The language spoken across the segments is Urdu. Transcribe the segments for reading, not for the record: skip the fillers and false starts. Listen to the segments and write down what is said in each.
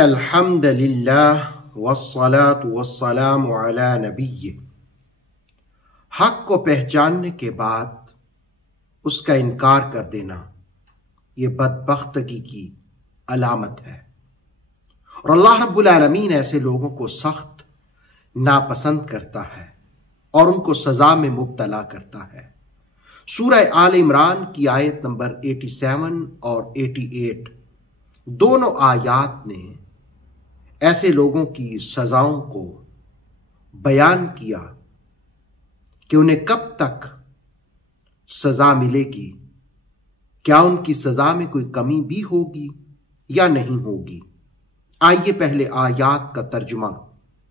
الحمد للہ والصلاة والسلام علی نبی۔ حق کو پہچاننے کے بعد اس کا انکار کر دینا یہ بدبختگی کی علامت ہے، اور اللہ رب العالمین ایسے لوگوں کو سخت ناپسند کرتا ہے اور ان کو سزا میں مبتلا کرتا ہے۔ سورہ آل عمران کی آیت نمبر 87 اور 88 دونوں آیات نے ایسے لوگوں کی سزاؤں کو بیان کیا کہ انہیں کب تک سزا ملے گی، کیا ان کی سزا میں کوئی کمی بھی ہوگی یا نہیں ہوگی۔ آئیے پہلے آیات کا ترجمہ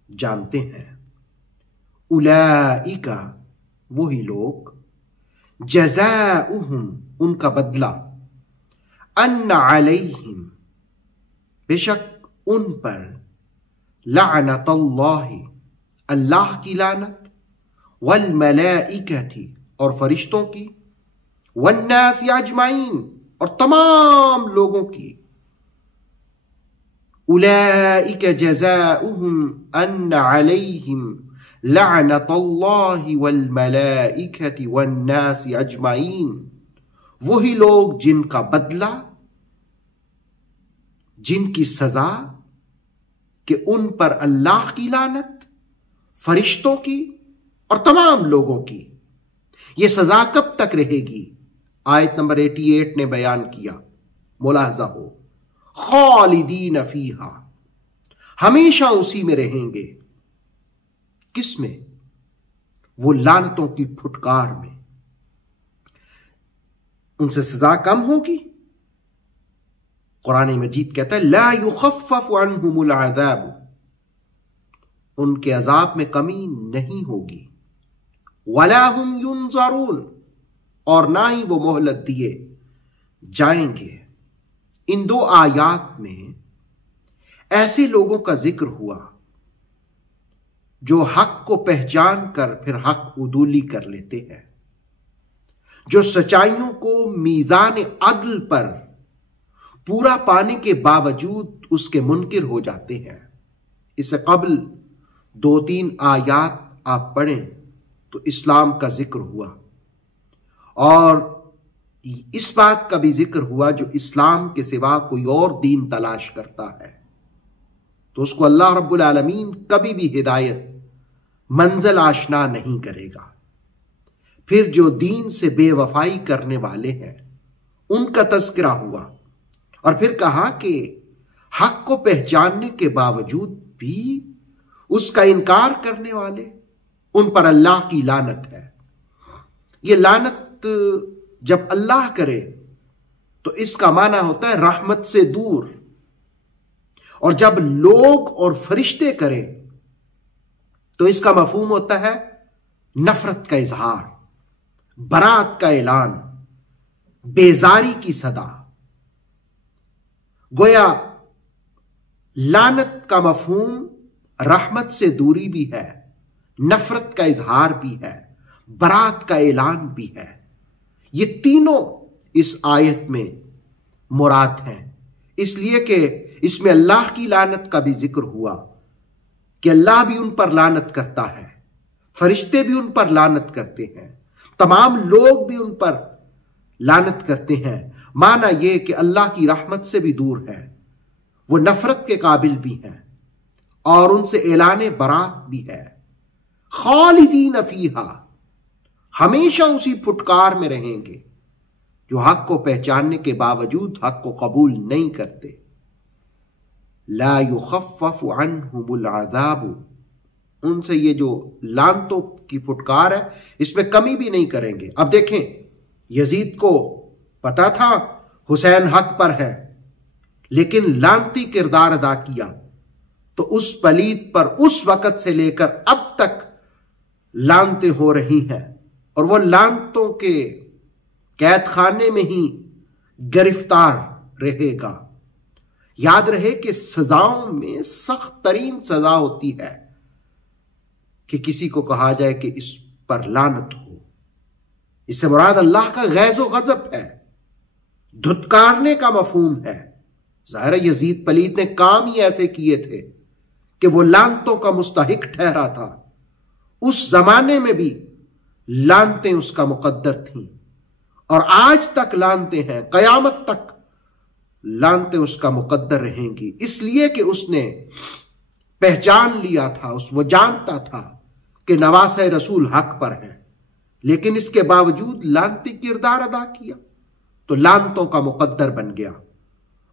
جانتے ہیں۔ اولئک وہی لوگ، جزاؤہم ان کا بدلہ، ان علیہم بے شک ان پر، لعنت اللہ اللہ کی لعنت، والملائکۃ اور فرشتوں کی، والناس اجمعین اور تمام لوگوں کی۔ اولئک جزاؤہم ان علیہم لعنت اللہ والملائکۃ والناس اجمعین، وہی لوگ جن کا بدلہ، جن کی سزا کہ ان پر اللہ کی لعنت، فرشتوں کی اور تمام لوگوں کی۔ یہ سزا کب تک رہے گی؟ آیت نمبر 88 نے بیان کیا، ملاحظہ ہو، خالدین فیہا، ہمیشہ اسی میں رہیں گے۔ کس میں؟ وہ لعنتوں کی پھٹکار میں۔ ان سے سزا کم ہوگی؟ قرآن مجید کہتا ہے لا یخفف عنہم العذاب، ان کے عذاب میں کمی نہیں ہوگی، ولا ہم ینظرون اور نہ ہی وہ مہلت دیے جائیں گے۔ ان دو آیات میں ایسے لوگوں کا ذکر ہوا جو حق کو پہچان کر پھر حق عدولی کر لیتے ہیں، جو سچائیوں کو میزان عدل پر پورا پانے کے باوجود اس کے منکر ہو جاتے ہیں۔ اس سے قبل 2-3 آیات آپ پڑھیں تو اسلام کا ذکر ہوا، اور اس بات کا بھی ذکر ہوا جو اسلام کے سوا کوئی اور دین تلاش کرتا ہے تو اس کو اللہ رب العالمین کبھی بھی ہدایت منزل آشنا نہیں کرے گا۔ پھر جو دین سے بے وفائی کرنے والے ہیں ان کا تذکرہ ہوا، اور پھر کہا کہ حق کو پہچاننے کے باوجود بھی اس کا انکار کرنے والے، ان پر اللہ کی لعنت ہے۔ یہ لعنت جب اللہ کرے تو اس کا معنی ہوتا ہے رحمت سے دور، اور جب لوگ اور فرشتے کریں تو اس کا مفہوم ہوتا ہے نفرت کا اظہار، برات کا اعلان، بیزاری کی صدا۔ گویا لعنت کا مفہوم رحمت سے دوری بھی ہے، نفرت کا اظہار بھی ہے، برات کا اعلان بھی ہے۔ یہ تینوں اس آیت میں مراد ہیں، اس لیے کہ اس میں اللہ کی لعنت کا بھی ذکر ہوا کہ اللہ بھی ان پر لعنت کرتا ہے، فرشتے بھی ان پر لعنت کرتے ہیں، تمام لوگ بھی ان پر لعنت کرتے ہیں۔ معنی یہ کہ اللہ کی رحمت سے بھی دور ہے، وہ نفرت کے قابل بھی ہیں اور ان سے اعلان برات بھی ہے۔ خالدین فیہا، ہمیشہ اسی پھٹکار میں رہیں گے جو حق کو پہچاننے کے باوجود حق کو قبول نہیں کرتے۔ لا یخفف عنہم العذاب، ان سے یہ جو لعنتوں کی پھٹکار ہے اس میں کمی بھی نہیں کریں گے۔ اب دیکھیں، یزید کو پتا تھا حسین حق پر ہے لیکن لعنتی کردار ادا کیا، تو اس پلید پر اس وقت سے لے کر اب تک لعنتیں ہو رہی ہیں، اور وہ لعنتوں کے قید خانے میں ہی گرفتار رہے گا۔ یاد رہے کہ سزاؤں میں سخت ترین سزا ہوتی ہے کہ کسی کو کہا جائے کہ اس پر لعنت ہو۔ اس سے مراد اللہ کا غیظ و غضب ہے، دھتکارنے کا مفہوم ہے، ظاہر ہے یزید پلید نے کام ہی ایسے کیے تھے کہ وہ لعنتوں کا مستحق ٹھہرا تھا. اس زمانے میں بھی لعنتیں اس کا مقدر تھیں اور آج تک لعنتیں ہیں، قیامت تک لعنتیں اس کا مقدر رہیں گی، اس لیے کہ اس نے پہچان لیا تھا، وہ جانتا تھا کہ نواسۂ رسول حق پر ہیں، لیکن اس کے باوجود لعنتی کردار ادا کیا تو لعنتوں کا مقدر بن گیا.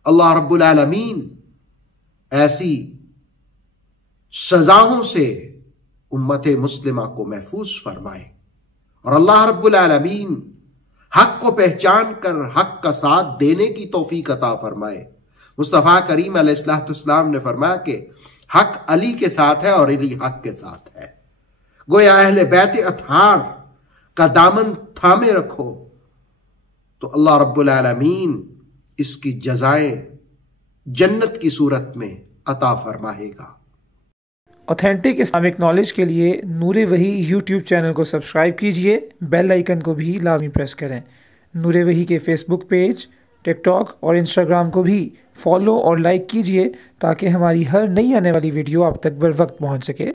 اللہ رب العالمین ایسی سزاؤں سے امت مسلمہ کو محفوظ فرمائے، اور اللہ رب العالمین حق کو پہچان کر حق کا ساتھ دینے کی توفیق عطا فرمائے. مصطفیٰ کریم علیہ الصلوۃ والسلام نے فرمایا کہ حق علی کے ساتھ ہے اور علی حق کے ساتھ ہے. گویا اہل بیت اطہار کا دامن تھامے رکھو تو اللہ رب العالمین اس کی جزائیں جنت کی صورت میں عطا فرمائے گا. اوتھینٹک اسلامک نالج کے لیے نور وحی یوٹیوب چینل کو سبسکرائب کیجئے، بیل آئیکن کو بھی لازمی پریس کریں. نور وحی کے فیس بک پیج، ٹک ٹاک اور انسٹاگرام کو بھی فالو اور لائک کیجئے تاکہ ہماری ہر نئی آنے والی ویڈیو آپ تک بر وقت پہنچ سکے.